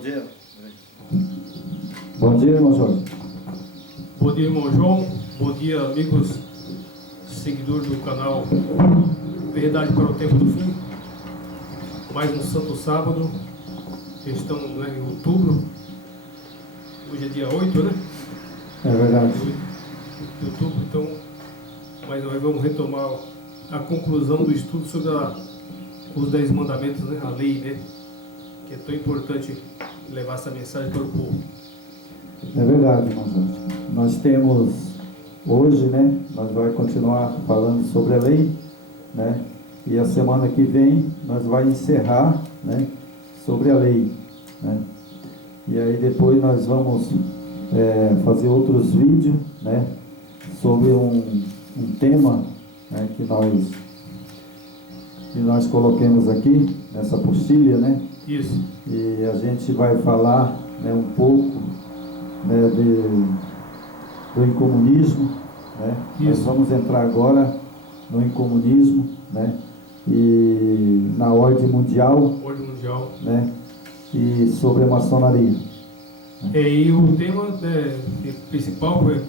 dia. Bom dia, irmão Jorge. Bom dia, irmão João. Bom dia, amigos seguidores do canal Verdade para o Tempo do Fim. Mais um santo sábado. Estamos em outubro. Hoje é dia 8, né? É verdade. 8 de outubro, então. Mas nós vamos retomar a conclusão do estudo sobre os 10 mandamentos, né? A lei, né? Que é tão importante levar essa mensagem para o povo. É verdade, irmão Jorge. Nós temos hoje, né? Nós vamos continuar falando sobre a lei, né? E a semana que vem nós vamos encerrar, né? Sobre a lei, né? E aí depois nós vamos fazer outros vídeos, né? Sobre um tema, né? Que nós coloquemos aqui nessa apostila, né? Isso. E a gente vai falar, né, um pouco, né, do incomunismo, né? Nós vamos entrar agora no incomunismo, né? E na ordem mundial, né? E sobre a maçonaria. E o tema principal é: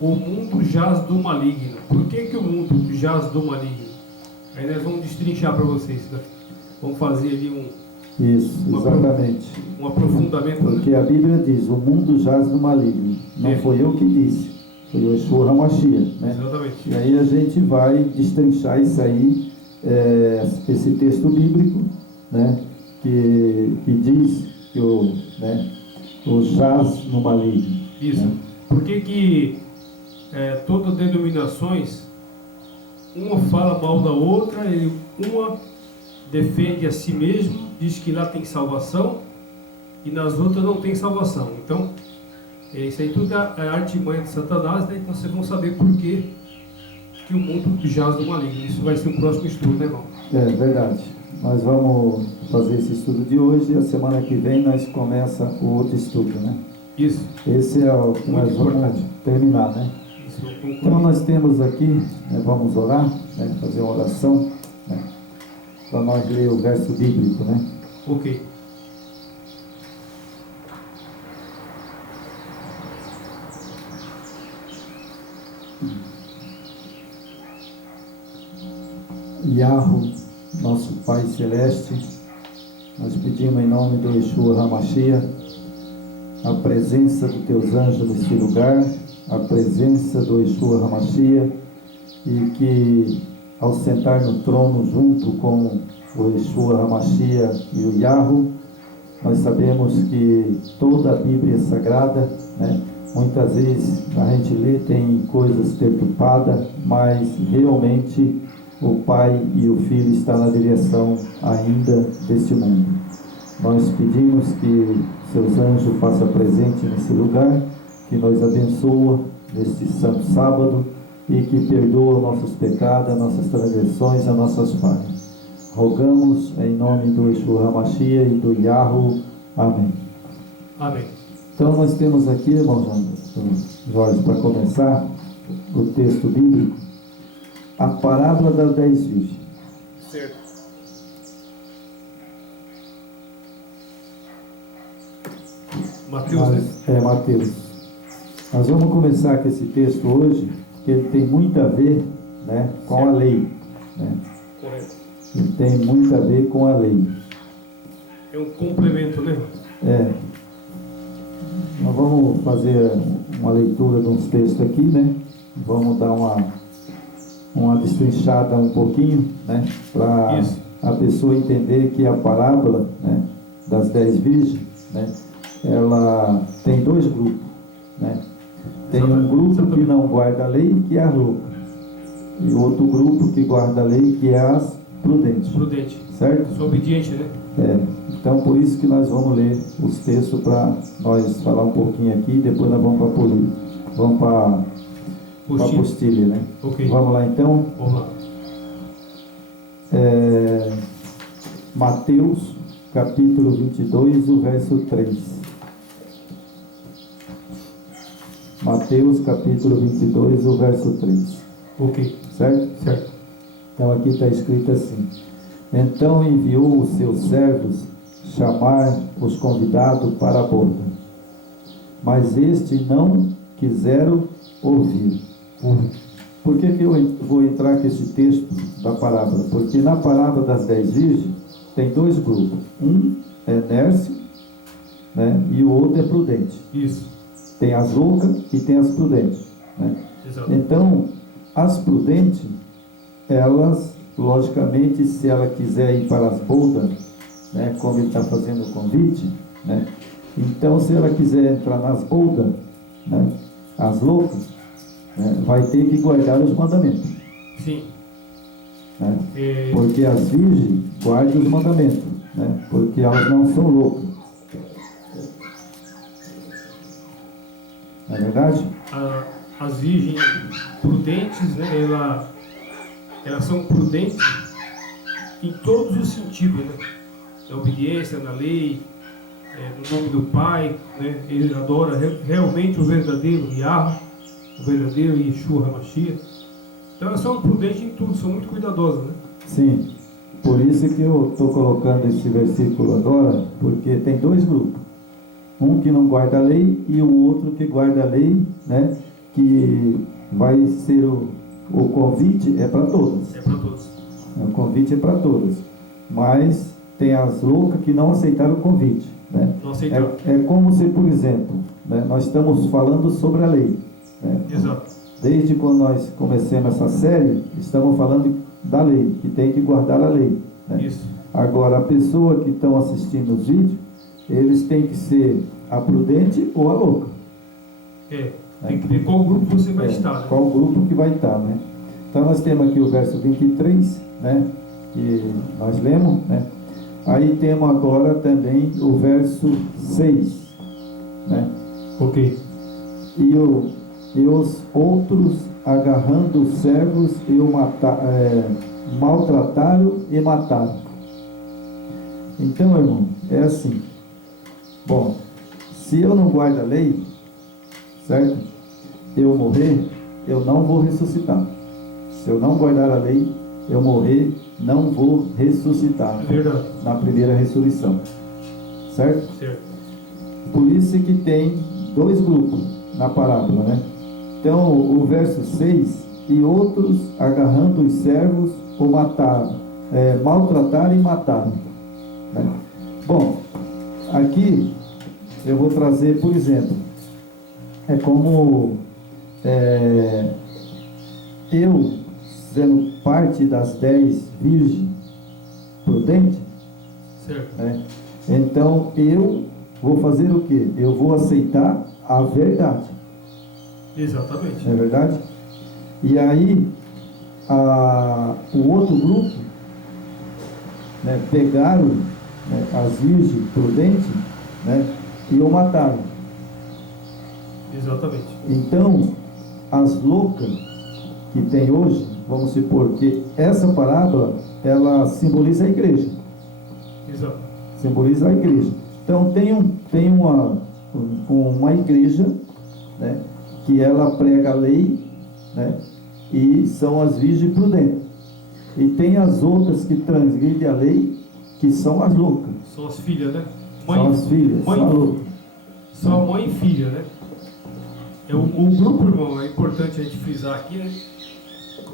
o mundo jaz do maligno. Por que o mundo jaz do maligno? Aí nós vamos destrinchar para vocês, né? Vamos fazer ali Isso, exatamente. Um aprofundamento. Porque, né? A Bíblia diz: o mundo jaz do maligno. Não foi eu que disse, foi o Yeshua HaMashiach, né? Exatamente. E aí a gente vai destrinchar isso aí, esse texto bíblico, né? Que diz que o jaz no maligno. Isso. Né? Por que todas as denominações, uma fala mal da outra, e uma defende a si mesmo, diz que lá tem salvação, e nas outras não tem salvação? Então, isso aí tudo é artimanha de Satanás, né? Então vocês vão saber por que o mundo jaz do maligno. Isso vai ser o próximo estudo, né, irmão? É verdade. Nós vamos fazer esse estudo de hoje, e a semana que vem nós começa o outro estudo, né? Isso. Esse é o que nós vamos terminar, né? Isso, então nós temos aqui, né, vamos orar, né, fazer uma oração, né, para nós ler o verso bíblico, né? Ok. Yahweh, nosso Pai Celeste, nós pedimos em nome do Yeshua HaMashiach a presença dos teus anjos neste lugar, a presença do Yeshua HaMashiach, e que ao sentar no trono junto com o Yeshua HaMashiach e o Yahweh, nós sabemos que toda a Bíblia é sagrada, né? Muitas vezes a gente lê, tem coisas deturpadas, mas realmente o Pai e o Filho estão na direção ainda deste mundo. Nós pedimos que seus anjos façam presente nesse lugar, que nos abençoa neste santo sábado e que perdoa nossos pecados, nossas transgressões, as nossas falhas. Rogamos em nome do Yeshua HaMashiach e do Yahweh. Amém. Amém. Então nós temos aqui, irmão Jorge, para começar o texto bíblico, a parábola das 10 virgens. Certo. Mateus, né? Mateus. Nós vamos começar com esse texto hoje, que ele tem muito a ver, né, com a lei, né? Correto. Ele tem muito a ver com a lei. É um complemento, né? Nós vamos fazer uma leitura de uns textos aqui, né? Vamos dar uma destrinchada um pouquinho, né? Para a pessoa entender que a parábola, né, das 10 virgens, né, ela tem dois grupos, né? Tem um grupo que não guarda a lei, que é a louca, e outro grupo que guarda a lei, que é as prudentes. Prudente. Certo? Sou obediente, né? Então por isso que nós vamos ler os textos para nós falar um pouquinho aqui, depois nós vamos para a apostila, né? Okay. Vamos lá então? Vamos lá. Mateus capítulo 22, o verso 3. Mateus capítulo 22, o verso 3. Ok. Certo? Certo. Então aqui está escrito assim: então enviou os seus servos, chamar os convidados para a boda, mas este não quiseram ouvir. Por que eu vou entrar com esse texto da parábola? Porque na parábola das 10 virgens tem dois grupos. Um é nércio, né, e o outro é prudente. Isso. Tem as loucas e tem as prudentes, né? Exato. Então, as prudentes, elas, logicamente, se ela quiser ir para as bodas, né, como ele está fazendo o convite, né, então, se ela quiser entrar nas bodas, né, as loucas, né, vai ter que guardar os mandamentos. Sim. Né? Porque as virgens guardam os mandamentos, né, porque elas não são loucas. Não é verdade? As virgens prudentes, né, elas são prudentes em todos os sentidos, né? Na obediência, na lei, no nome do Pai, né? Ele adora realmente o verdadeiro Yahweh, o verdadeiro Yeshua HaMashiach. Então elas são prudentes em tudo, são muito cuidadosas, né? Sim, por isso que eu estou colocando esse versículo agora, porque tem dois grupos. Um que não guarda a lei e o outro que guarda a lei, né? Que vai ser o convite é para todas. É para todos. O convite é para todas. Mas tem as loucas que não aceitaram o convite, né? Não aceitaram. É como se, por exemplo, né, nós estamos falando sobre a lei, né? Exato. Desde quando nós começamos essa série, estamos falando da lei, que tem que guardar a lei, né? Isso. Agora, a pessoa que estão assistindo os vídeos, eles têm que ser a prudente ou a louca. Tem que ver qual grupo você vai estar, né? Qual grupo que vai estar, né? Então nós temos aqui o verso 23, né? Que nós lemos, né? Aí temos agora também o verso 6, né? Ok. E os outros agarrando os servos e o maltrataram e mataram. Então, irmão, é assim. Bom, se eu não guardo a lei, certo? Eu morrer, eu não vou ressuscitar. Se eu não guardar a lei, eu morrer, não vou ressuscitar. É verdade. Na primeira ressurreição. Certo? Certo. Por isso que tem dois grupos na parábola, né? Então, o verso 6, e outros agarrando os servos o mataram, maltrataram e mataram, né? Bom, aqui eu vou trazer, por exemplo, é como eu, sendo parte das 10 virgens prudentes, Certo. né? Então eu vou fazer o quê? Eu vou aceitar a verdade. Exatamente. Não é verdade? E aí, o outro grupo, né, pegaram, né, as virgens prudentes, né, e o mataram. Exatamente. Então, as loucas que tem hoje, vamos supor que essa parábola, ela simboliza a igreja. Exato. Simboliza a igreja. Então, tem uma igreja, né, que ela prega a lei, né, e são as virgens prudentes. E tem as outras que transgridem a lei, que são as loucas. São as filhas, né? São as filhas, mãe, são as loucas. são a mãe e filha, né? O grupo, irmão, é importante a gente frisar aqui, né?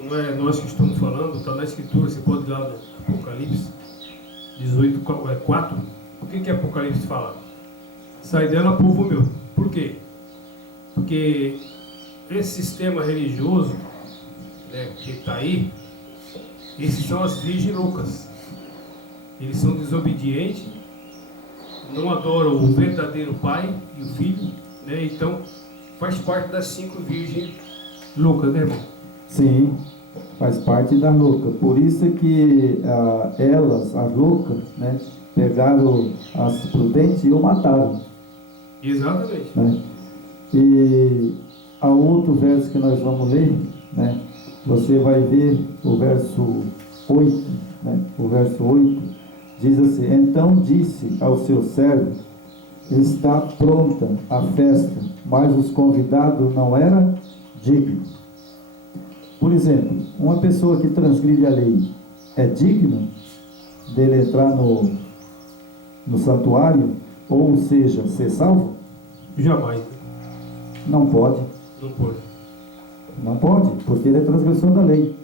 Não é nós que estamos falando, está na Escritura, você pode ir lá no Apocalipse 18:4. O que Apocalipse fala? Sai dela, povo meu. Por quê? Porque esse sistema religioso, né, que está aí, esses são as virgens loucas. Eles são desobedientes, não adoram o verdadeiro Pai e o Filho, né? Então faz parte das 5 virgens loucas, né, irmão? Sim, faz parte da louca. Por isso que elas, as loucas, né, pegaram as prudentes e o mataram. Exatamente. Né? E há outro verso que nós vamos ler, né? Você vai ver o verso 8, né? O verso 8 diz assim: então disse ao seu servo, está pronta a festa, mas os convidados não eram dignos. Por exemplo, uma pessoa que transgride a lei é digna dele entrar no santuário, ou seja, ser salvo? Jamais. Não pode. Não pode. Não pode, porque ele é transgressor da lei.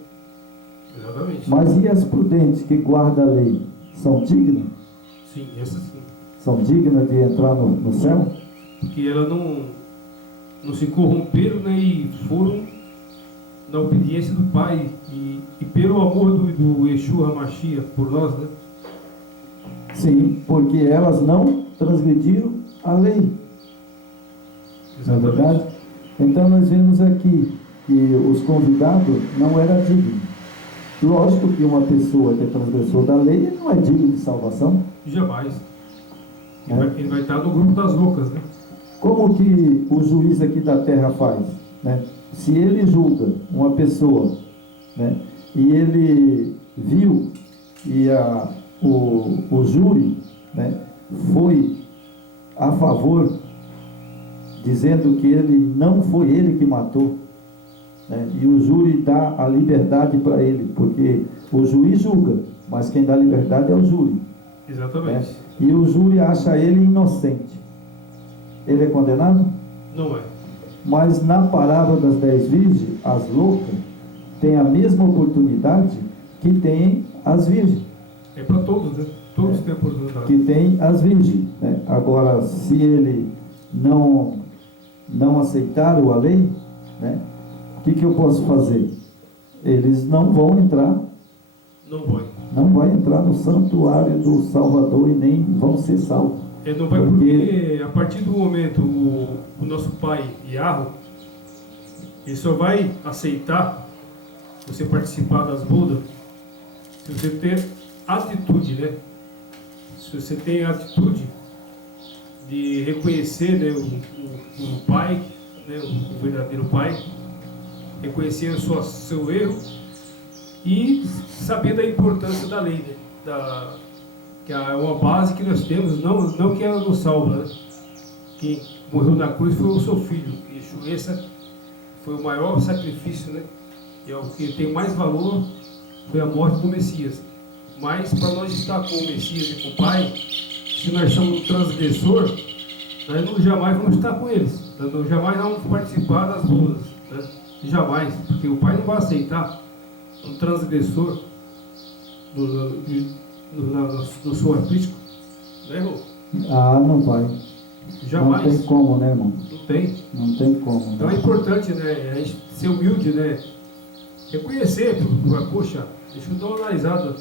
Exatamente. Mas e as prudentes que guardam a lei? São dignas? Sim, essa sim. São dignas de entrar no céu? Porque elas não se corromperam, né, e foram na obediência do Pai e pelo amor do Yeshua HaMashiach por nós, né? Sim, porque elas não transgrediram a lei. Não é verdade? Então nós vemos aqui que os convidados não eram dignos. Lógico que uma pessoa que é transgressor da lei não é digno de salvação. Jamais. É. Ele vai estar no grupo das loucas, né? Como que o juiz aqui da terra faz, né? Se ele julga uma pessoa, né, e ele viu e o júri, né, foi a favor, dizendo que não foi ele que matou, né, e o júri dá a liberdade para ele, porque o juiz julga, mas quem dá liberdade é o júri. Exatamente. Né? E o júri acha ele inocente. Ele é condenado? Não é. Mas na parábola das 10 virgens, as loucas têm a mesma oportunidade que têm as virgens. É para todos, né? Todos têm a oportunidade. Que tem as virgens, né? Agora, se ele não aceitaram a lei, né? O que eu posso fazer? Eles não vão entrar. Não vai. Não vai entrar no santuário do Salvador e nem vão ser salvos. Ele não vai porque a partir do momento o nosso pai Yahweh, ele só vai aceitar você participar das bodas se você ter atitude, né? Se você tem a atitude de reconhecer, né, o pai, né, o verdadeiro pai, reconhecer o seu erro e saber da importância da lei, né? Que é uma base que nós temos, não que ela nos salva, né? Quem morreu na cruz foi o seu filho. E esse foi o maior sacrifício, né? E é o que tem mais valor, foi a morte do Messias. Mas para nós estar com o Messias e com o Pai, se nós somos um transgressor, nós jamais vamos estar com eles. Nós jamais vamos participar das bodas, né? Jamais, porque o Pai não vai aceitar um transgressor no seu aprisco, né, irmão? Ah, não vai. Jamais. Não tem como, né, irmão? Não tem. Não tem como. Então é importante, né, a gente ser humilde, né? Reconhecer, poxa, deixa eu dar uma analisada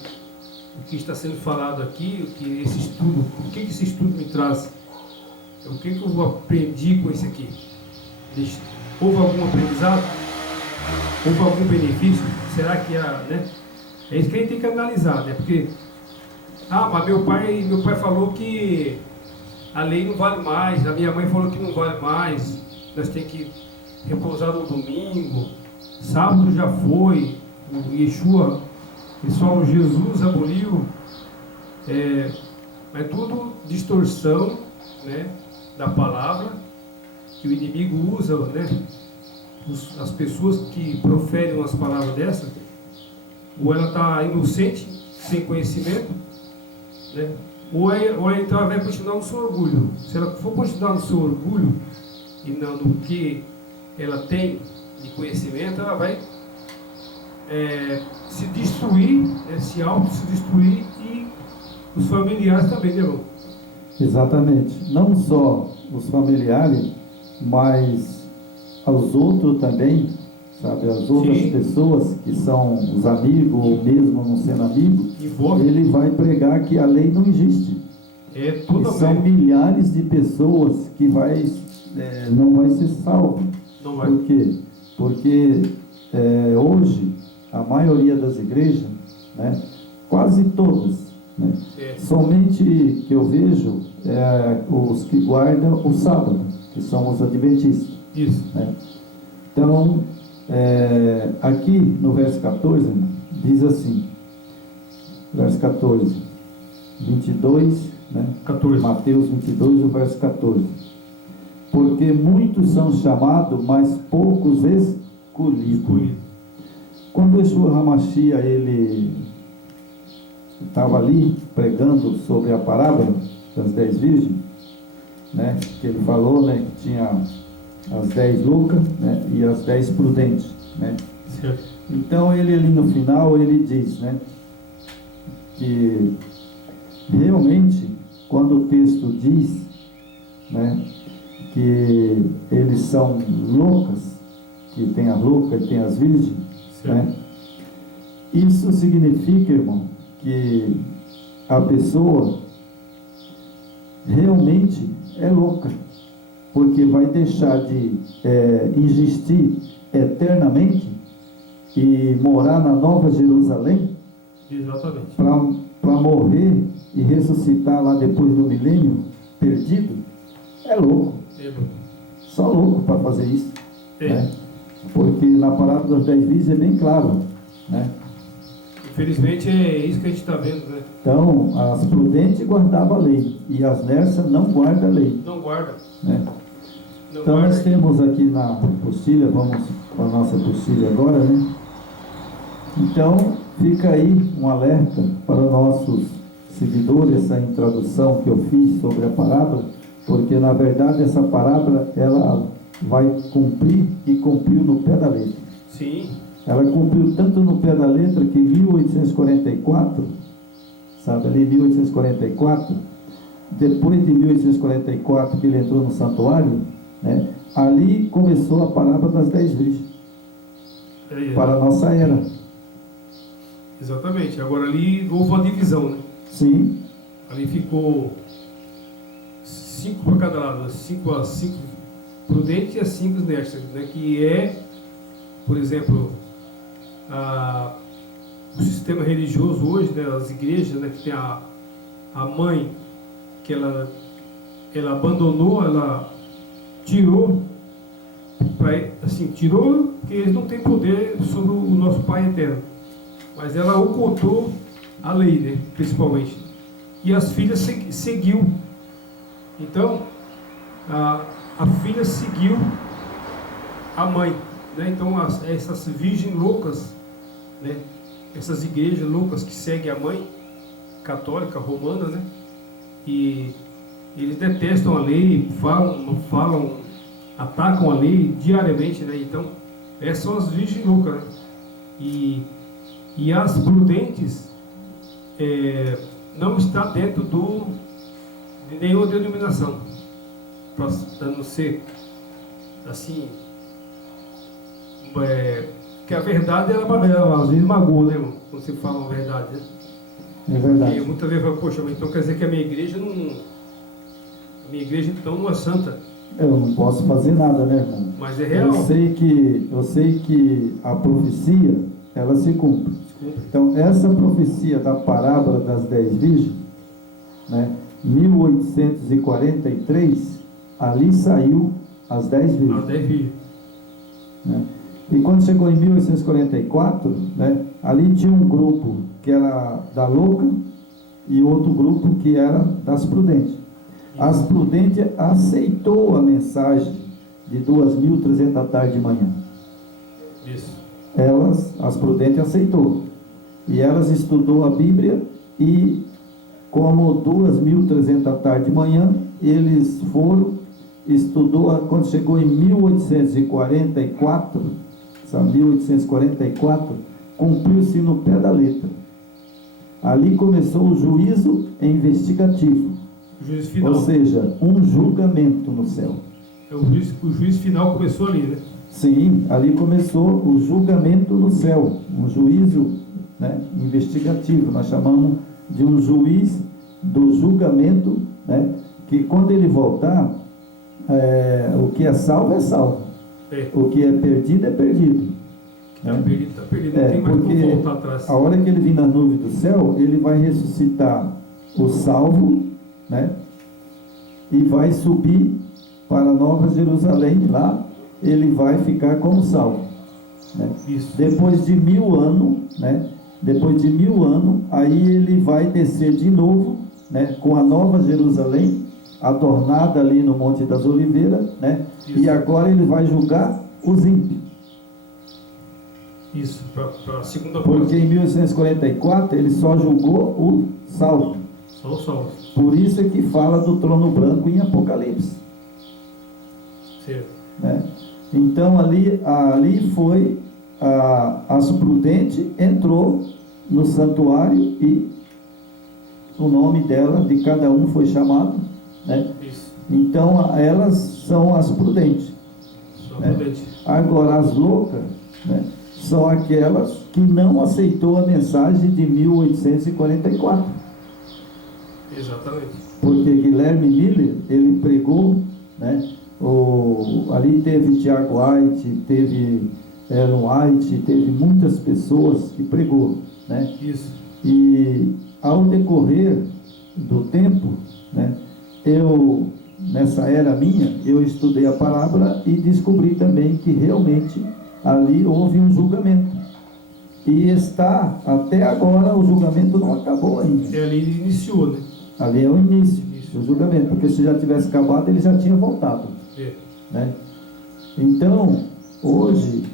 o que está sendo falado aqui, o que esse estudo me traz, o que eu aprendi com isso aqui. Houve algum aprendizado? Houve algum benefício? Será que né? É isso que a gente tem que analisar, né? Porque mas meu pai falou que a lei não vale mais, a minha mãe falou que não vale mais, nós temos que repousar no domingo, sábado já foi, o Yeshua, eles falam Jesus aboliu, é tudo distorção, né, da palavra que o inimigo usa, né? As pessoas que proferem umas palavras dessas, ou ela está inocente, sem conhecimento, né? Ou então ela vai continuar no seu orgulho. Se ela for continuar no seu orgulho e não no que ela tem de conhecimento, ela vai se destruir, né? Se destruir e os familiares também, né, irmão? Exatamente. Não só os familiares, mas aos outros também, sabe? As outras Sim. Pessoas que são os amigos, ou mesmo não sendo amigo, ele vai pregar que a lei não existe. E são milhares de pessoas que não vai ser salvo. Não vai. Por quê? Porque hoje a maioria das igrejas, né, quase todas, né, somente que eu vejo os que guardam o sábado, que são os adventistas. Isso. Né? Então, aqui no verso 14, diz assim, verso 14, 22, né? 14. Mateus 22, o verso 14. Porque muitos são chamados, mas poucos escolhidos. Quando o Yeshua HaMashiach, ele estava ali pregando sobre a parábola, das 10 virgens, né? Que ele falou, né? Que tinha as 10 loucas, né? E as 10 prudentes, né? Certo. Então ele ali no final ele diz, né? Que realmente quando o texto diz, né? Que eles são loucas, que tem as loucas e tem as virgens, né? Isso significa, irmão, que a pessoa realmente é louca, porque vai deixar de existir eternamente e morar na Nova Jerusalém. Exatamente. Para morrer e ressuscitar lá depois do milênio perdido. É louco. Só louco para fazer isso. Né? Porque na parábola das 10 virgens é bem claro, né? Infelizmente é isso que a gente está vendo, né? Então, as prudentes guardavam a lei e as nersas não guardam a lei. Não guarda. Né? Não Então guarda. nós temos aqui na apostila, vamos para a nossa apostila agora, né? Então, fica aí um alerta para nossos seguidores, essa introdução que eu fiz sobre a parábola, porque na verdade essa parábola, ela vai cumprir e cumpriu no pé da letra. Sim. Ela cumpriu tanto no pé da letra que em 1844, sabe, ali 1844, depois de 1844 que ele entrou no santuário, né, ali começou a parábola das 10 virgens, para a nossa era. Exatamente. Agora ali houve uma divisão, né? Sim. Ali ficou 5 para cada lado, 5 prudentes e as 5 nersas, né? Que é, por exemplo, o sistema religioso hoje, né? As igrejas, né? Que tem a mãe, que ela abandonou, ela tirou, tirou porque eles não têm poder sobre o nosso Pai eterno, mas ela ocultou a lei, né? Principalmente, e as filhas seguiu. Então a filha seguiu a mãe, né? Então essas virgens loucas, né? Essas igrejas loucas que seguem a mãe católica romana, né? E eles detestam a lei, não falam, atacam a lei diariamente, né? Então essas são as virgens loucas, né? E as prudentes não está dentro de nenhuma denominação, para não ser assim, que a verdade ela às vezes magoa, né, irmão? Quando você fala a verdade, né? É verdade. E muitas vezes fala, poxa, então quer dizer que a minha igreja então não é santa. Eu não posso fazer nada, né, irmão? Mas é real. Eu sei que a profecia, ela se cumpre. Então, essa profecia da parábola das 10 virgens, né, 1843, ali saiu as 10 virgens. As 10 virgens. Né? E quando chegou em 1844, né, ali tinha um grupo que era da louca e outro grupo que era das prudentes. As prudentes aceitou a mensagem de 2.300 da tarde de manhã. Isso. As prudentes aceitou. E elas estudou a Bíblia e como 2.300 da tarde de manhã, eles foram, estudou, quando chegou em 1844, sabe, 1844, cumpriu-se no pé da letra. Ali começou o juízo investigativo. Juízo final. Ou seja, um julgamento no céu. O juízo final começou ali, né? Sim, ali começou o julgamento no céu, um juízo, né, investigativo. Nós chamamos de um juiz do julgamento, né, que quando ele voltar, o que é salvo é salvo, o que é perdido é perdido. Está perdido, está perdido, não tem mais como voltar atrás. A hora que ele vir na nuvem do céu, ele vai ressuscitar o salvo, né, e vai subir para a Nova Jerusalém. Lá ele vai ficar como salvo, né? Depois de 1000 anos, né, aí ele vai descer de novo, né, com a Nova Jerusalém adornada ali no Monte das Oliveiras, né? E agora ele vai julgar os ímpios. Isso, para a segunda Porque em 1844 ele só julgou o salvo. Só os salvos. Por isso é que fala do trono branco em Apocalipse. Certo. Né? Então ali foi as prudente entrou no santuário e o nome dela, de cada um, foi chamado, né? Isso. Então elas são as prudentes, Só né? prudente. Agora as loucas, né, são aquelas que não aceitou a mensagem de 1844, Exatamente. porque Guilherme Miller, ele pregou, né, ali teve Tiago White, teve Ellen White, teve muitas pessoas que pregou, né? Isso. E ao decorrer do tempo, né, nessa era minha, eu estudei a palavra e descobri também que realmente ali houve um julgamento. E está, até agora, o julgamento não acabou ainda. Ali iniciou, né? Ali é o início do julgamento, porque se já tivesse acabado, ele já tinha voltado. Né? Então, hoje,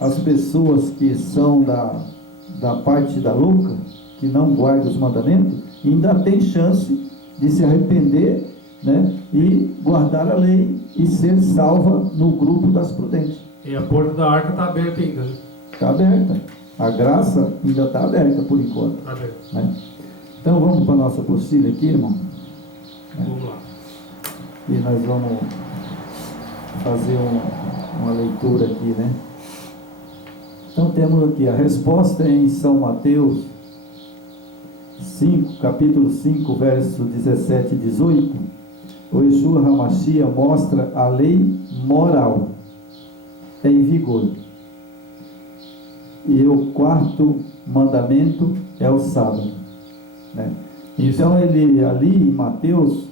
as pessoas que são da parte da louca, que não guardam os mandamentos, ainda tem chance de se arrepender, né, e guardar a lei e ser salva no grupo das prudentes. E a porta da arca está aberta ainda, né? Está aberta. A graça ainda está aberta por enquanto. Está aberta. Né? Então vamos para a nossa apostila aqui, irmão. Vamos lá. E nós vamos fazer uma leitura aqui, né? Então temos aqui a resposta em São Mateus 5, capítulo 5, verso 17 e 18. O Yeshua HaMashiach mostra a lei moral em vigor. E o quarto mandamento é o sábado, né? Então ele ali em Mateus,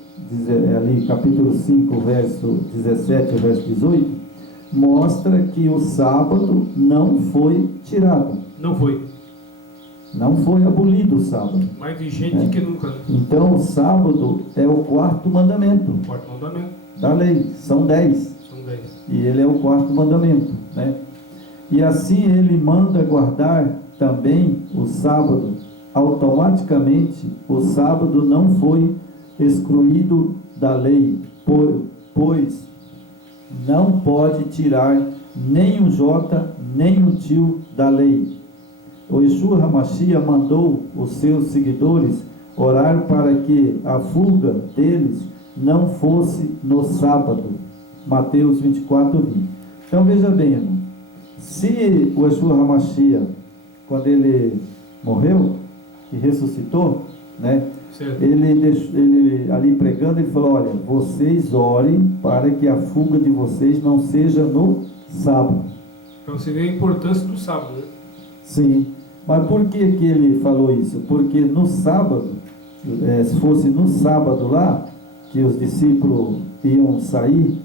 ali capítulo 5, verso 17 e verso 18, mostra que o sábado não foi tirado. Não foi. Não foi abolido o sábado. Mais vigente que nunca, né? Então o sábado é o quarto mandamento O quarto mandamento. da lei. São 10. São 10. E ele é o quarto mandamento, né? E assim ele manda guardar também o sábado. Automaticamente o sábado não foi excluído da lei, pois não pode tirar nem um jota, nem um tio da lei. O Yeshua HaMashiach mandou os seus seguidores orar para que a fuga deles não fosse no sábado. Mateus 24, 20. Então veja bem, irmão, se o Yeshua HaMashiach, quando ele morreu e ressuscitou, né, ele ali pregando, ele falou: olha, vocês orem para que a fuga de vocês não seja no sábado. Para você ver a importância do sábado, né? Sim, mas por que ele falou isso? Porque no sábado, se fosse no sábado lá, que os discípulos iam sair,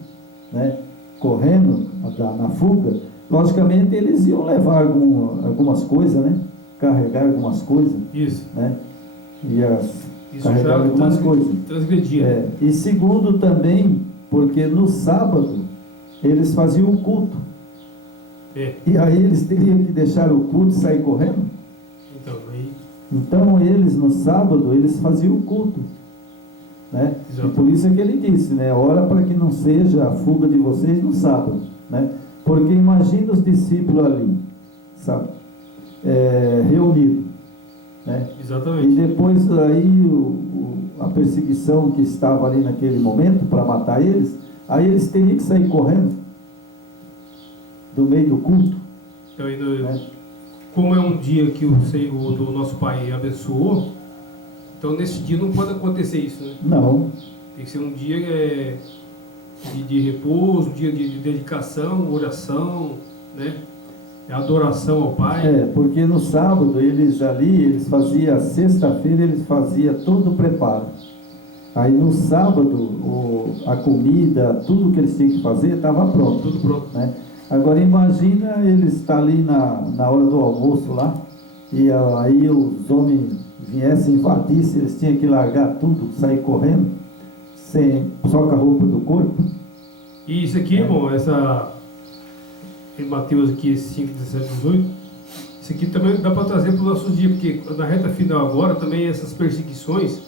né, correndo na fuga, logicamente eles iam levar algumas coisas, né, carregar algumas coisas. Isso. Né, Isso carregar já algumas coisas. Transgredia. E segundo também, porque no sábado eles faziam o culto. E aí eles teriam que deixar o culto e sair correndo. Então eles no sábado eles faziam o culto, né? E por isso é que ele disse, né, ora para que não seja a fuga de vocês no sábado, né? Porque imagina os discípulos ali, sabe, reunidos, né? Exatamente. E depois aí a perseguição que estava ali naquele momento para matar eles, aí eles teriam que sair correndo do meio do culto. Então, né? Como é um dia que o Senhor do nosso Pai abençoou, então nesse dia não pode acontecer isso, né? Não. Tem que ser um dia de repouso, um dia de dedicação, oração, né? Adoração ao Pai. Porque no sábado eles faziam, sexta-feira eles faziam todo o preparo. Aí no sábado a comida, tudo que eles tinham que fazer estava pronto. Tudo pronto. Né? Agora imagina eles estar ali na hora do almoço lá, e aí os homens viessem invadir, eles tinham que largar tudo, sair correndo, só com a roupa do corpo. E isso aqui, irmão, em Mateus aqui, 5, 17, 18, isso aqui também dá para trazer para os nossos dias, porque na reta final agora também essas perseguições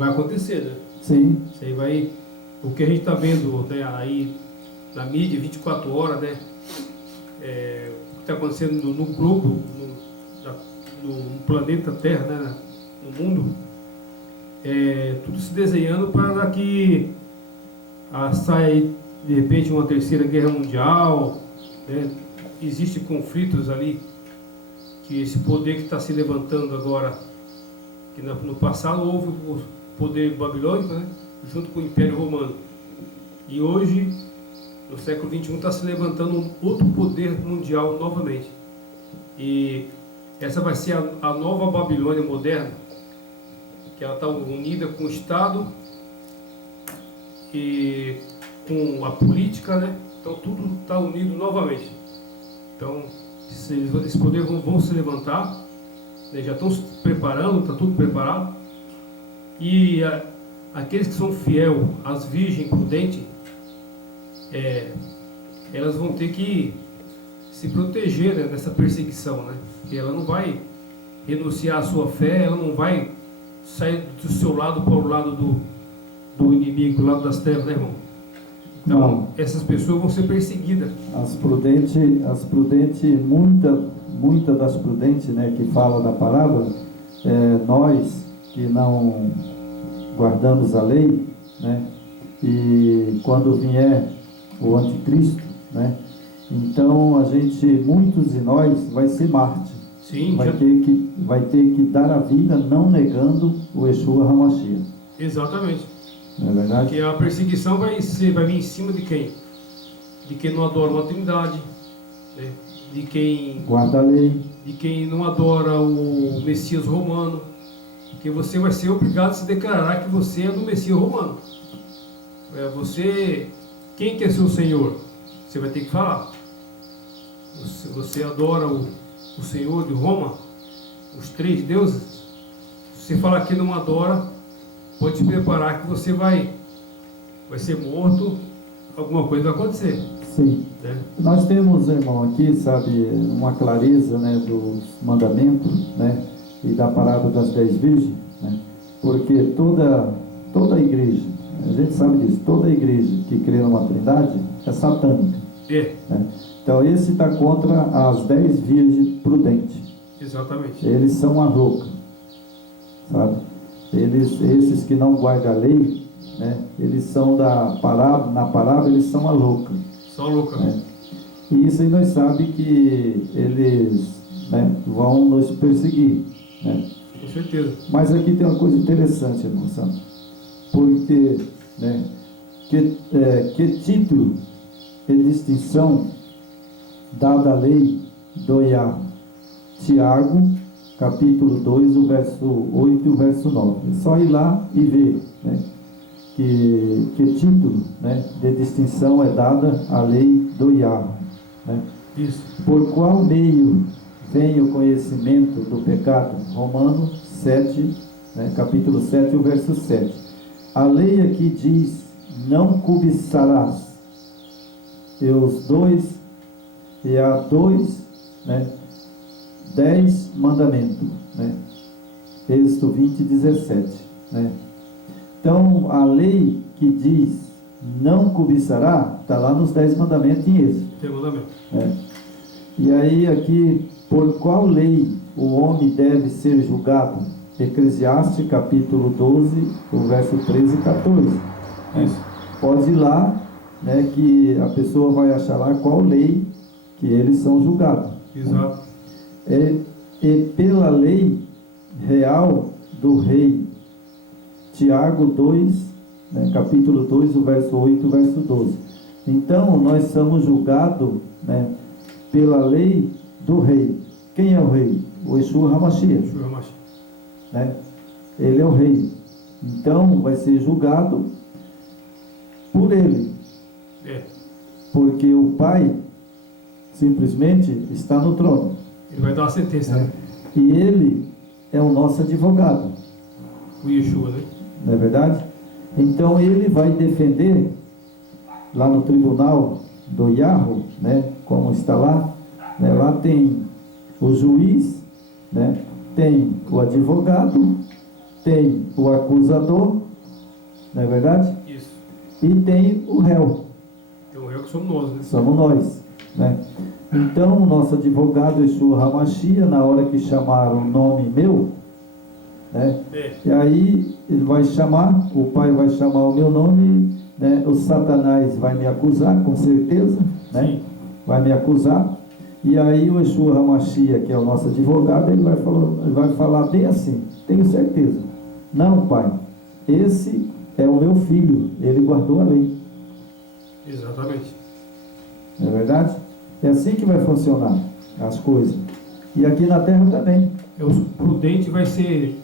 vai acontecer, né? Sim, Isso aí vai... O que a gente está vendo, né, aí na mídia, 24 horas, né? O que está acontecendo no globo, no planeta Terra, né, no mundo, tudo se desenhando para que saia de repente uma terceira guerra mundial, né? Existem conflitos ali, que esse poder que está se levantando agora, que no passado houve o poder babilônico, né, junto com o Império Romano, e hoje no século XXI está se levantando um outro poder mundial novamente, e essa vai ser a nova Babilônia moderna, que ela está unida com o Estado e com a política, né? Então tudo está unido novamente. Então esses poderes vão se levantar, né? Já estão se preparando, está tudo preparado, e aqueles que são fiel às virgens prudentes, elas vão ter que se proteger, né, dessa perseguição, né? Porque ela não vai renunciar à sua fé, ela não vai sair do seu lado para o lado do inimigo, do lado das trevas, né, irmão? Então, não. essas pessoas vão ser perseguidas. As prudentes, muita das prudentes, né, que fala da parábola, nós que não guardamos a lei, né, e quando vier o anticristo, né, então muitos de nós vai ser mártir. Sim, vai ter que dar a vida não negando o Yeshua HaMashiach. Exatamente. Não é verdade? Porque a perseguição vai vir em cima de quem? De quem não adora uma trindade, né? De quem guarda a lei, de quem não adora o Messias romano, porque você vai ser obrigado a se declarar que você é do Messias romano. Quem quer ser o Senhor? Você vai ter que falar. Você adora o Senhor de Roma, os três deuses. Se você falar que não adora, pode se preparar que você vai ser morto, alguma coisa vai acontecer. Sim. Né? Nós temos, irmão, aqui, sabe, uma clareza, né, dos mandamentos, né, e da parábola das 10 virgens, né, porque toda a igreja, a gente sabe disso, toda a igreja que crê numa trindade é satânica. Né? Então esse está contra as 10 virgens prudentes. Exatamente. Eles são a louca, sabe? Esses que não guardam a lei, né, eles são na parábola eles são a louca. Só louca. Né? E isso aí nós sabemos que eles, né, vão nos perseguir. Né? Com certeza. Mas aqui tem uma coisa interessante, irmão Santo. Porque, né, que título e distinção dada a lei do Iá? Tiago, capítulo 2, o verso 8 e o verso 9. É só ir lá e ver, né, que título, né, de distinção é dada à lei do Iá. Né? Isso. Por qual meio vem o conhecimento do pecado? Romanos 7, né, capítulo 7, o verso 7. A lei aqui diz, não cobiçarás. E há dois, né, 10 mandamentos, né? Êxodo 20, 17, né? Então, a lei que diz não cobiçará, está lá nos 10 mandamentos em Êxodo. Tem mandamento. Né? E aí aqui, por qual lei o homem deve ser julgado? Eclesiastes, capítulo 12, o verso 13 e 14. Isso. Pode ir lá, né, que a pessoa vai achar lá qual lei que eles são julgados. Exato. E pela lei real do rei. Tiago 2, né, capítulo 2, o verso 8 e o verso 12. Então, nós somos julgados, né, pela lei do rei. Quem é o rei? O Yeshua HaMashiach. Né? Ele é o rei. Então, vai ser julgado por ele. Porque o Pai simplesmente está no trono. Ele vai dar uma sentença. Né? E ele é o nosso advogado. O Yeshua, né? Não é verdade? Então ele vai defender lá no tribunal do Yahweh, né, como está lá, né, lá tem o juiz, né, tem o advogado tem o acusador, não é verdade? Isso. E tem o réu, Então, o réu que somos nós, né? somos nós, né? Então, o nosso advogado Yeshua HaMashiach, na hora que chamaram o nome meu, né? E aí ele vai chamar, o Pai vai chamar o meu nome, né? O Satanás vai me acusar, com certeza, né? Sim. Vai me acusar. E aí o Yeshua HaMashiach, que é o nosso advogado, ele vai falar bem assim: tenho certeza. Não, Pai, esse é o meu filho, ele guardou a lei. Exatamente. Não é verdade? É assim que vai funcionar as coisas. E aqui na terra também. O prudente vai ser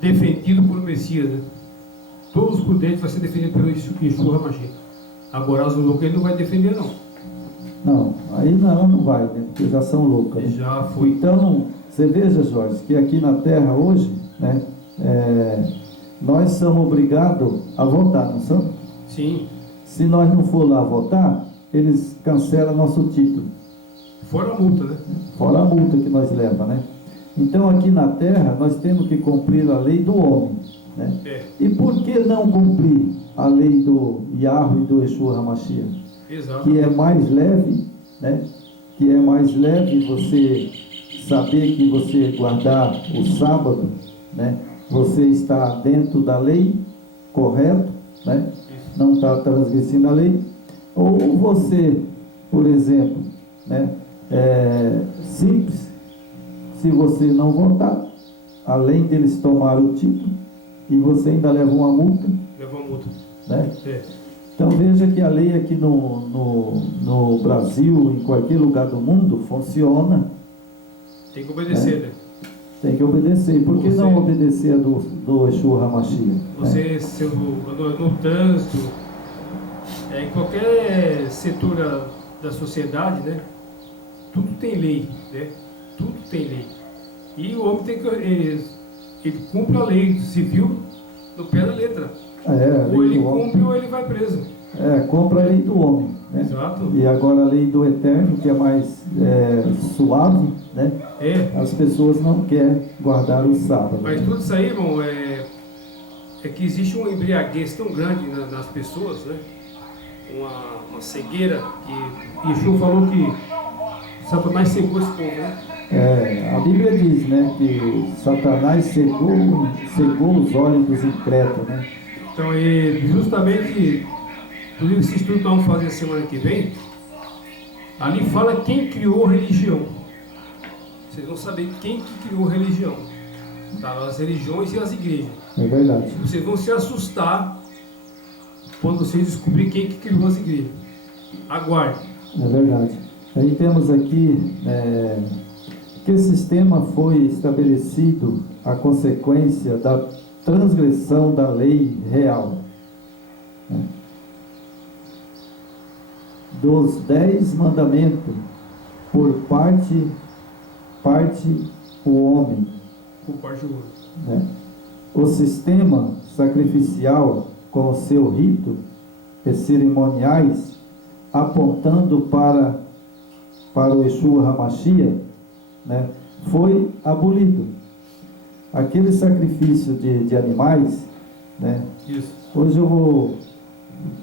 defendido por Messias, né? Todos os prudentes vão ser defendidos pelo Yeshua HaMashiach. Agora, os loucos ele não vai defender, não. Não, aí não vai, né? Porque já são loucas. Né? Já foi. Então, você veja, Jorge, que aqui na terra hoje, né? Nós somos obrigados a votar, não somos? Sim. Se nós não for lá votar, eles cancelam nosso título. Fora a multa, né? Fora a multa que nós leva, né? Então aqui na terra nós temos que cumprir a lei do homem, né? E por que não cumprir a lei do Yahweh e do Yeshua HaMashiach? Exato. Que é mais leve, né? Que é mais leve você saber que você guardar o sábado, né? Você está dentro da lei, correto, né? Não está transgredindo a lei. Ou você, por exemplo, né? Simples, se você não votar, além deles tomar o título, e você ainda leva uma multa. Leva uma multa. Né? Então veja que a lei aqui no Brasil, em qualquer lugar do mundo, funciona. Tem que obedecer, né? Tem que obedecer. E por que não obedecer a do Yeshua HaMashiach? Você, no trânsito, em qualquer setor da sociedade, né? Tudo tem lei, né? Tudo tem lei. E o homem tem que... Ele cumpre a lei civil no pé da letra. Ou ele cumpre ou ele vai preso. Cumpre a lei do homem. Né? Exato. E agora a lei do Eterno, que é mais suave, né? As pessoas não querem guardar o sábado. Mas tudo isso aí, irmão, é que existe uma embriaguez tão grande nas pessoas, né? Uma cegueira, que Yeshua falou que Satanás cegou esse povo, né? A Bíblia diz, né, que Satanás cegou os olhos dos incrédulos, né? Então, justamente, inclusive esse estudo que nós vamos fazer semana que vem, ali fala quem criou a religião. Vocês vão saber quem que criou a religião. Tá? As religiões e as igrejas. É verdade. Vocês vão se assustar quando vocês descobrirem quem que criou as igrejas. Aguarde. É verdade. Aí temos aqui que esse sistema foi estabelecido a consequência da transgressão da lei real. Né? Dos 10 mandamentos, por parte o homem. Por parte do homem. Né? O sistema sacrificial com o seu rito e cerimoniais apontando para o Yeshua HaMashiach, né, foi abolido. Aquele sacrifício de animais, né? Isso. Hoje eu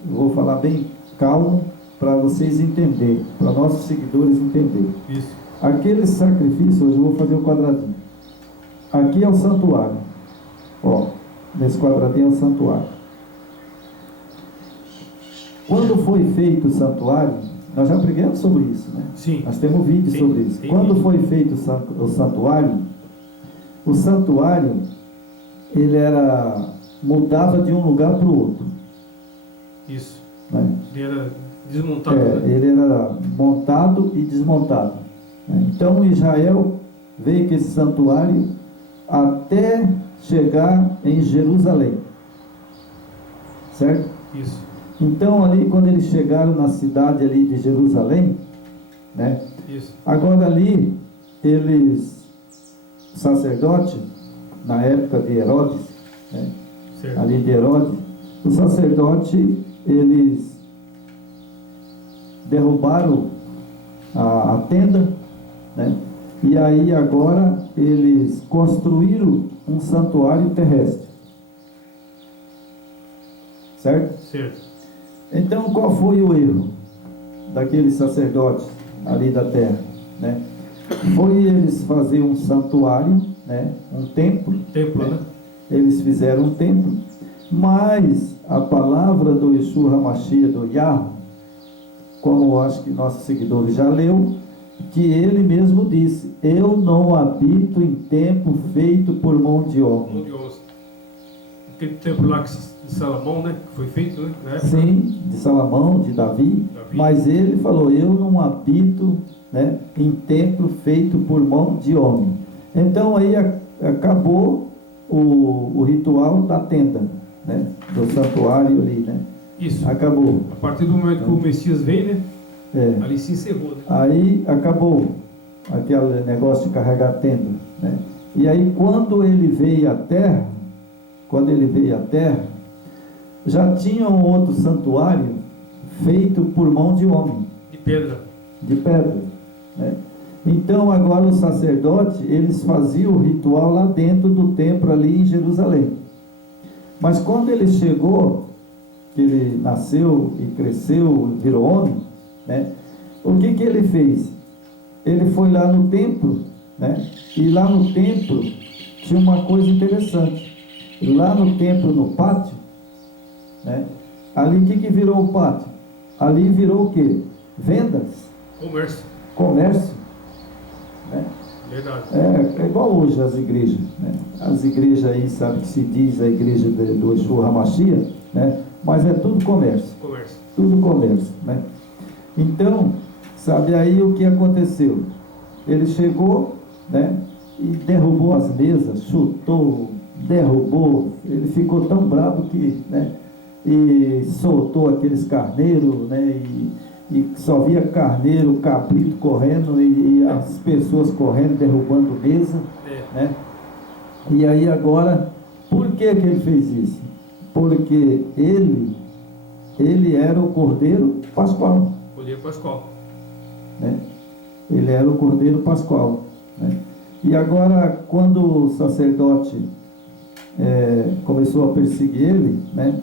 vou falar bem calmo para vocês entenderem, para nossos seguidores entenderem. Isso. Aquele sacrifício, hoje eu vou fazer o quadradinho. Aqui é o santuário. Ó, nesse quadradinho é o santuário. Quando foi feito o santuário, nós já pregamos sobre isso, né? Sim. Nós temos vídeo sobre isso. Quando foi feito o santuário, ele mudava de um lugar para o outro. Isso. Né? Ele era desmontado. Né? Ele era montado e desmontado. Né? Então Israel veio com esse santuário até chegar em Jerusalém. Certo? Isso. Então ali quando eles chegaram na cidade ali de Jerusalém, né? Isso. Agora ali sacerdote, na época de Herodes, né? Ali de Herodes, o sacerdote, eles derrubaram a tenda, né? E aí agora eles construíram um santuário terrestre. Certo? Certo. Então qual foi o erro daqueles sacerdotes ali da terra, né? Foi eles fazer um santuário, né? Um templo, Templo, né? Eles fizeram um templo, mas a palavra do Yeshua HaMashiach, do Yahweh, como eu acho que nossos seguidores já leu, que ele mesmo disse: eu não habito em templo feito por mão de homem. Mão de homem. Aquele templo lá de Salomão, né? Que foi feito, né? Na época. Sim, de Salomão, de Davi. Mas ele falou: eu não habito, né, em templo feito por mão de homem. Então aí acabou o ritual da tenda, né, do santuário ali, né? Isso. Acabou. A partir do momento que o Messias veio, né? Ali se encerrou, né? Aí acabou aquele negócio de carregar tenda, né? E aí quando ele veio à terra, já tinha um outro santuário feito por mão de homem. De pedra, né? Então agora os sacerdotes, eles faziam o ritual lá dentro do templo ali em Jerusalém. Mas quando ele chegou, que ele nasceu e cresceu, virou homem, né? O que ele fez? Ele foi lá no templo, né? E lá no templo tinha uma coisa interessante. Lá no templo, no pátio, né? Ali o que virou o pátio? Ali virou o quê? Vendas. Comércio. Né? Verdade. É igual hoje as igrejas, né? As igrejas aí, sabe que se diz a igreja do Yeshua HaMashiach, né? Mas é tudo comércio. Tudo comércio, né? Então, sabe aí o que aconteceu? Ele chegou, né? E derrubou as mesas, chutou, derrubou. Ele ficou tão bravo que, né? E soltou aqueles carneiros, né? E só via carneiro, cabrito correndo e as pessoas correndo, derrubando mesa, né? E aí agora, por que ele fez isso? Porque ele era o Cordeiro Pascual. Cordeiro Pascual. Né? Ele era o Cordeiro Pascual, né? E agora, quando o sacerdote começou a perseguir ele, né?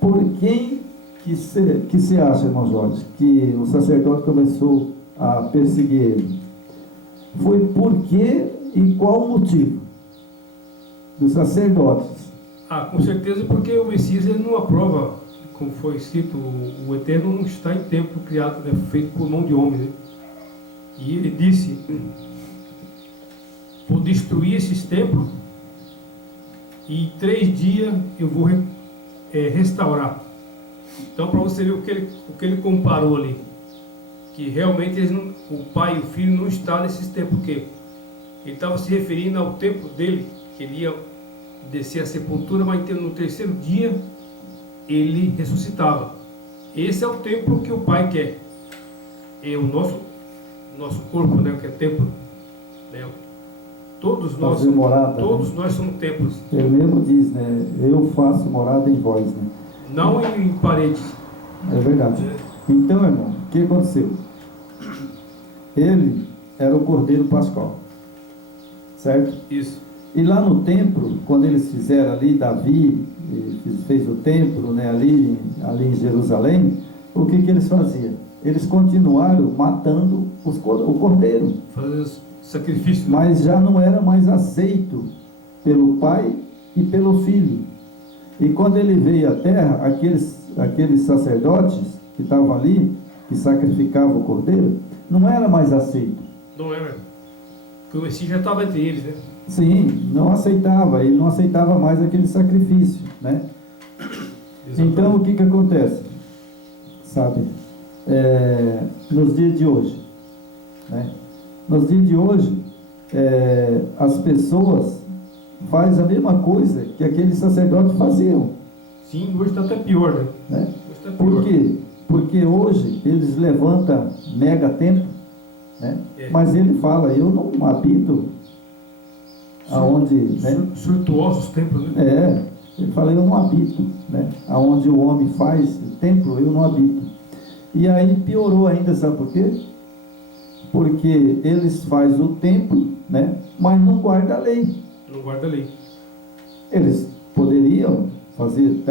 Por quem que se acha, irmão Jorge, que o sacerdote começou a perseguir ele? Foi por quê e qual o motivo dos sacerdotes? Com certeza porque o Messias ele não aprova, como foi escrito, o Eterno não está em templo criado, né, feito por mão de homem, né? E ele disse: vou destruir esses templos e em 3 dias eu vou restaurar. Então, para você ver o que ele comparou ali, que realmente o pai e o filho não estão nesses templos, porque ele estava se referindo ao tempo dele, que ele ia descer a sepultura, mas no 3º dia ele ressuscitava. Esse é o templo que o pai quer. É o nosso corpo, né, que é templo, né? Todos nós somos templos. Ele mesmo diz, né? Eu faço morada em vós, né? Não em paredes. É verdade. Então, irmão, o que aconteceu? Ele era o Cordeiro Pascual, certo? Isso. E lá no templo, quando eles fizeram ali, Davi fez o templo, né, ali em Jerusalém, o que eles faziam? Eles continuaram matando o cordeiro. Fazendo sacrifício. Mas já não era mais aceito pelo pai e pelo filho. E quando ele veio à terra, aqueles sacerdotes que estavam ali, que sacrificavam o cordeiro, não era mais aceito. Não era. Porque o Messias já estava entre eles, né? Sim, não aceitava. Ele não aceitava mais aquele sacrifício, né? Exatamente. Então, o que acontece? Sabe? Nos dias de hoje, né? Nos dias de hoje, as pessoas fazem a mesma coisa que aqueles sacerdotes faziam. Sim, hoje está até pior, né? Hoje tá pior. Por quê? Porque hoje eles levantam mega templo, né? Mas ele fala: eu não habito aonde, né? Suntuosos templos, né? Ele fala: eu não habito, né? Aonde o homem faz o templo, eu não habito. E aí piorou ainda, sabe por quê? Porque eles fazem o templo, né? Mas não guardam a lei. Não guarda a lei. Eles poderiam fazer,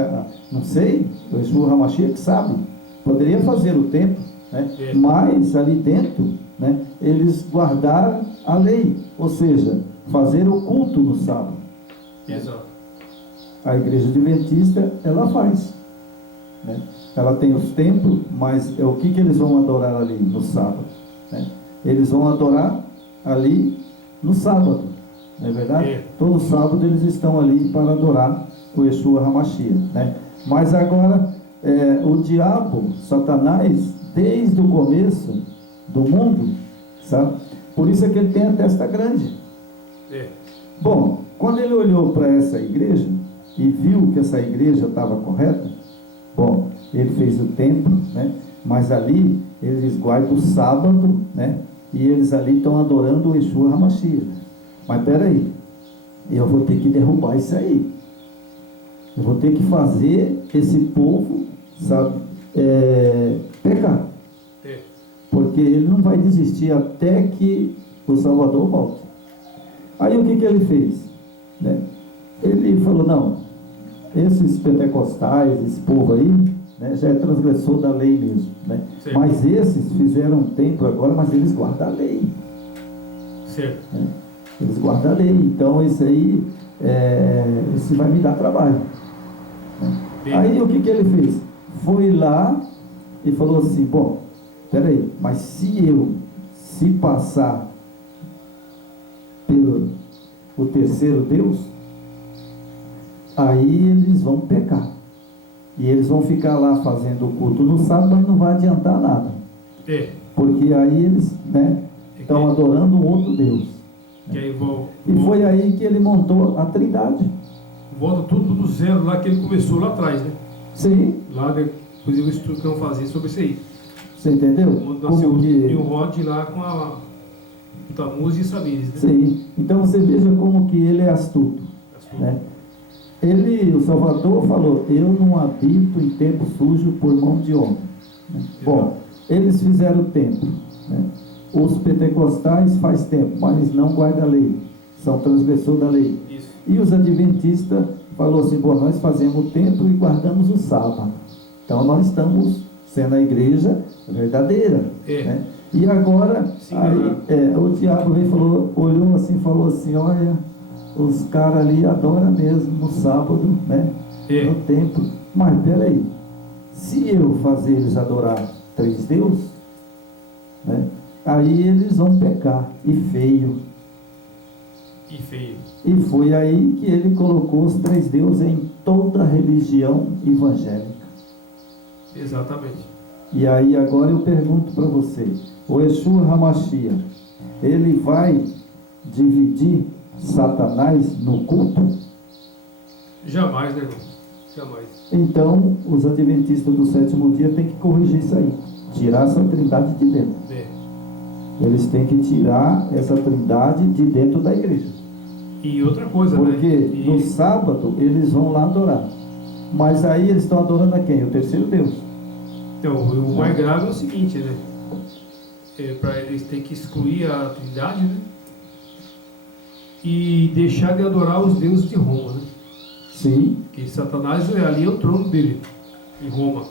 não sei, o Yeshua HaMashiach que sabe, poderia fazer o templo, né? Mas ali dentro, né, eles guardaram a lei, ou seja, fazer o culto no sábado. Exato. A igreja adventista, ela faz, né? Ela tem os templos, mas o que eles vão adorar ali no sábado, né? Eles vão adorar ali no sábado, não é verdade? Todo sábado eles estão ali para adorar o Yeshua HaMashiach, né? Mas agora, o diabo, Satanás, desde o começo do mundo, sabe? Por isso é que ele tem a testa grande. Bom, quando ele olhou para essa igreja e viu que essa igreja estava correta, bom, ele fez o templo, né? Mas ali eles guardam o sábado, né? E eles ali estão adorando o Yeshua HaMashiach. Mas peraí, eu vou ter que derrubar isso aí. Eu vou ter que fazer esse povo, sabe, pecar. Porque ele não vai desistir até que o Salvador volte. Aí o que ele fez? Né? Ele falou, não, esses pentecostais, esse povo aí, né, já é transgressor da lei mesmo, né? Mas esses fizeram um templo agora, mas eles guardam a lei. Certo. Né? Eles guardam a lei, então esse aí, esse vai me dar trabalho. Aí o que ele fez? Foi lá e falou assim, bom, peraí, mas se passar pelo o terceiro Deus, aí eles vão pecar. E eles vão ficar lá fazendo o culto no sábado, mas não vai adiantar nada. Porque aí eles, né, estão adorando um outro Deus. E foi aí que ele montou a Trindade. Volta tudo do zero lá que ele começou lá atrás, né? Sim. Lá depois eu estudo que vão fazer sobre isso aí. Você entendeu? Quando nasceu o Rod lá com a Tamuz e Samires, né? Sim. Então você veja como que ele é astuto. Né? O Salvador falou, eu não habito em templo sujo por mão de homem. Né? Bom, eles fizeram o templo. Né? Os pentecostais faz tempo, mas não guardam a lei. São transgressor da lei. Isso. E os adventistas falou assim, bom, nós fazemos o templo e guardamos o sábado. Então nós estamos sendo a igreja verdadeira. Né? E agora, sim, aí, o diabo veio, olhou assim, falou assim, olha, os caras ali adoram mesmo no sábado, né? No templo. Mas peraí, se eu fazer eles adorar três deuses, né? Aí eles vão pecar, e feio. E foi aí que ele colocou os três deuses em toda a religião evangélica. Exatamente. E aí agora eu pergunto para você, o Yeshua HaMashiach, ele vai dividir Satanás no culto? Jamais, né, irmão? Jamais. Então, os adventistas do sétimo dia têm que corrigir isso aí. Tirar essa trindade de dentro. Eles têm que tirar essa trindade de dentro da igreja. E outra coisa, porque né? No sábado eles vão lá adorar. Mas aí eles estão adorando a quem? O terceiro Deus. Então, o mais grave é o seguinte, né? Para eles têm que excluir a trindade, né? E deixar de adorar os deuses de Roma, né? Sim. Que Satanás ali é o trono dele, em Roma.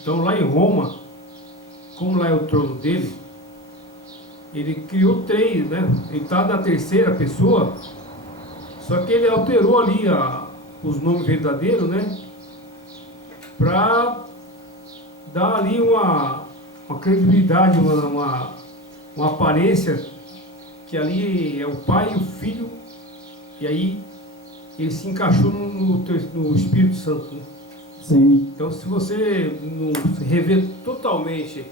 Então lá em Roma, como lá é o trono dele, ele criou três, né? Ele está na terceira pessoa, só que ele alterou ali os nomes verdadeiros, né? Para dar ali uma credibilidade, uma aparência que ali é o Pai e o Filho, e aí ele se encaixou no Espírito Santo, né? Sim. Então, se você não rever totalmente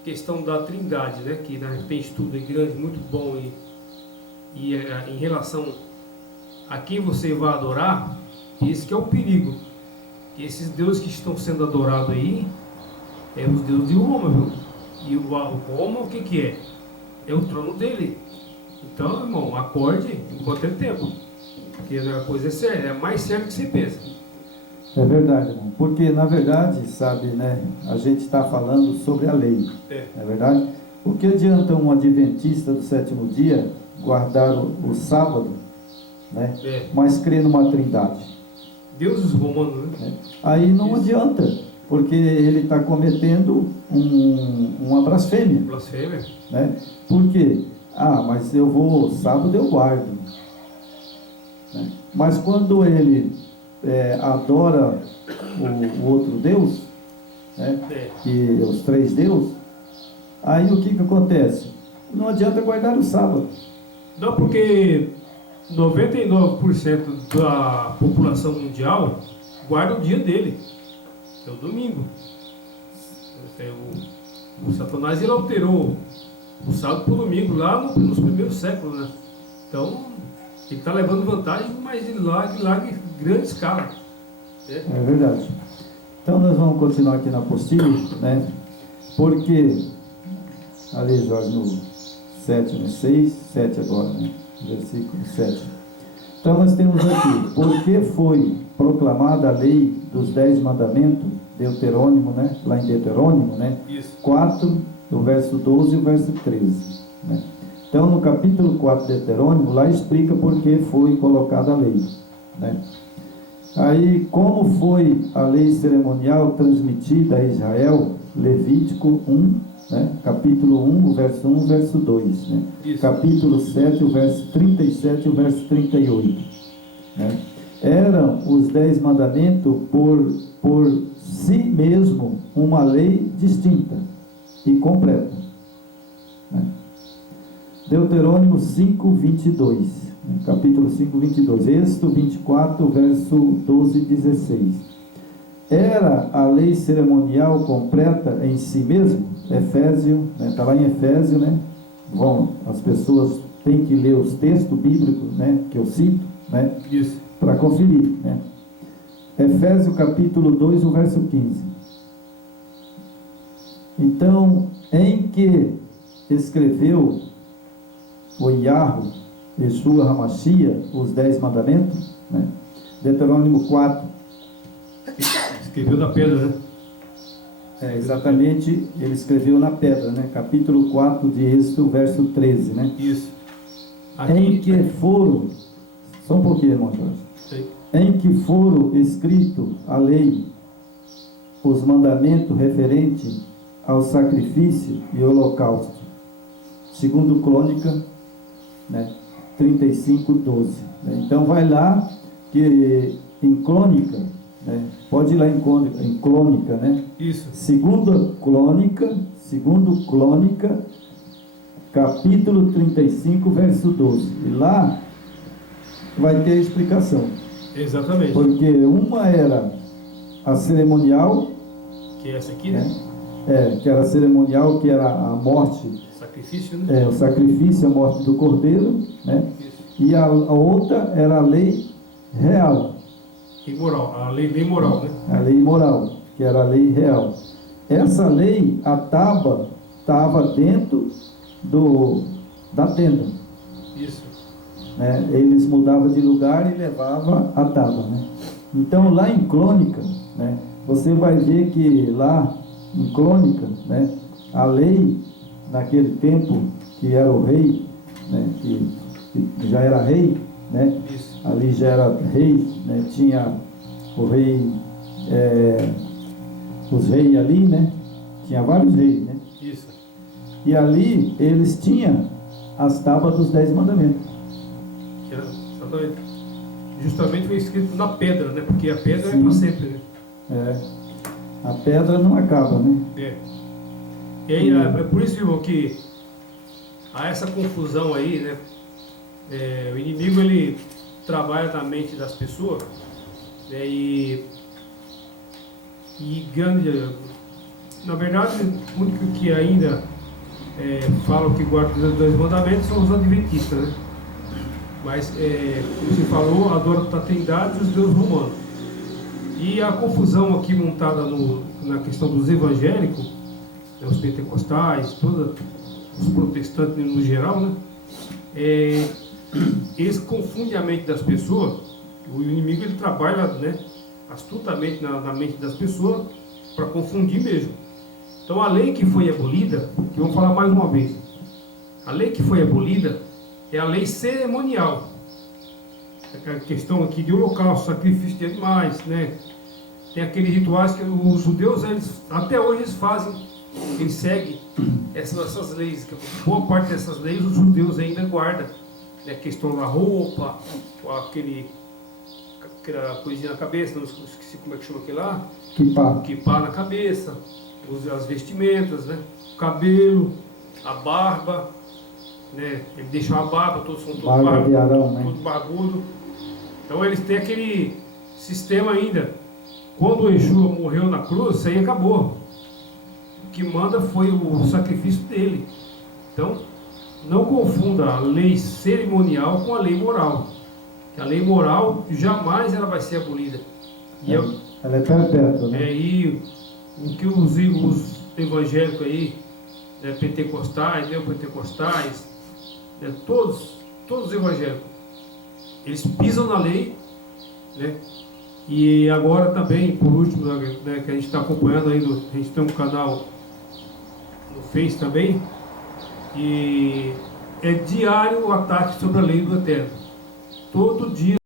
a questão da Trindade, né, que tem estudo grande, muito bom, e em relação a quem você vai adorar, esse que é o perigo. Que esses deuses que estão sendo adorados aí, os deuses de Roma, viu? E o Roma, o que é? É o trono dele. Então, irmão, acorde enquanto é tempo. Porque a coisa é séria, é mais sério que você pensa. É verdade, irmão. Porque, na verdade, sabe, né? A gente está falando sobre a lei. É verdade? O que adianta um adventista do sétimo dia guardar o sábado, né? Mas crer numa trindade? Deuses romanos, né? Aí não adianta, porque ele está cometendo uma blasfêmia. Blasfêmia. Né? Por quê? Mas sábado eu guardo. Né? Mas quando ele adora o outro Deus, né? Que os três deuses, aí o que acontece? Não adianta guardar o sábado. Não, porque 99% da população mundial guarda o dia dele, que é o domingo. O Satanás ele alterou o sábado para o domingo lá nos primeiros séculos, né? Então ele está levando vantagem, mas em larga grande escala. É verdade. Então nós vamos continuar aqui na apostila, né? Porque ali, Jorge, no 7, no 6, 7 agora, né? Versículo 7. Então nós temos aqui: porque foi proclamada a lei dos 10 mandamentos, Deuterônimo, né? Lá em Deuterônimo, né? Isso. 4, do verso 12 e o verso 13, né? Então no capítulo 4 de Deuterônimo, lá explica por que foi colocada a lei, né? Aí, como foi a lei cerimonial transmitida a Israel, Levítico 1, né? Capítulo 1, o verso 1, o verso 2, né? Capítulo 7, o verso 37 e o verso 38, né? Eram os 10 mandamentos por si mesmo uma lei distinta e completa, né? Deuterônimo 5, 22, capítulo 5, 22, Êxodo 24, verso 12 e 16. Era a lei cerimonial completa em si mesmo? Efésio, está lá em Efésio, né? Bom, as pessoas têm que ler os textos bíblicos, né, que eu cito, né, para conferir, né? Efésio capítulo 2, o verso 15. Então, em que escreveu o Yahweh, Yeshua Hamashia, os 10 mandamentos, né? Deuteronômio 4. Escreveu na pedra, né? Exatamente, ele escreveu na pedra, né? Capítulo 4 de Êxodo, verso 13, né? Isso. Aqui, em que foram, só um pouquinho, irmão Jorge. Sim. Em que foram escrito a lei, os mandamentos referentes ao sacrifício e holocausto, segundo Crônica, né? 35, 12. Né? Então vai lá, que em Crônica, né? Pode ir lá em Crônica, né? Isso. Segundo Crônica, capítulo 35, verso 12. E lá vai ter a explicação. Exatamente. Porque uma era a cerimonial, que é essa aqui, né? Que era a cerimonial, que era a morte, sacrifício, né? O sacrifício, a morte do cordeiro, né? E a outra era a lei real. Imoral, a lei moral, né? A lei moral, que era a lei real. Essa lei, a tábua, estava dentro da tenda. Isso. Né? Eles mudavam de lugar e levavam a tábua, né? Então lá em Crônica, né, você vai ver que lá em Crônica, né, a lei naquele tempo, que era o rei, né, que já era rei, né? Isso. Ali já era rei, né? Tinha o rei, os reis ali, né? Tinha vários reis, né? Isso. E ali eles tinham as tábuas dos 10 mandamentos. Que era, justamente foi escrito na pedra, né? Porque a pedra Sim. é para sempre, né? A pedra não acaba, né? E aí, é por isso, irmão, que há essa confusão aí, né? O inimigo, ele trabalha na mente das pessoas, né? E grande, na verdade, o único que ainda falam que guarda os 10 mandamentos são os adventistas, né? Mas, como você falou, adora a trindade e os deuses romanos. E a confusão aqui montada na questão dos evangélicos, né, os pentecostais, todos os protestantes no geral, né? Eles confundem a mente das pessoas. O inimigo, ele trabalha, né, astutamente na mente das pessoas para confundir mesmo. Então a lei que foi abolida, que vamos falar mais uma vez, a lei que foi abolida é a lei cerimonial. A questão aqui de holocausto, sacrifício de animais, né? Tem aqueles rituais que os judeus, até hoje eles fazem, eles seguem essas leis. Boa parte dessas leis os judeus ainda guardam. Né? A questão da roupa, aquela coisinha na cabeça, não esqueci como é que chama aquilo lá. Quipá na cabeça, as vestimentas, né? O cabelo, a barba, né? Eles deixam a barba, todos são todos tudo barbudo. Então eles têm aquele sistema ainda. Quando o Yeshua morreu na cruz, isso aí acabou. O que manda foi o sacrifício dele. Então, não confunda a lei cerimonial com a lei moral. A lei moral jamais ela vai ser abolida. Ela é perpétua, né? E o que os evangélicos aí, né, pentecostais, neopentecostais, né, todos os evangélicos, eles pisam na lei, né? E agora também, por último, né, que a gente está acompanhando aí, a gente tem um canal no Face também, e é diário o ataque sobre a lei do Eterno. Todo dia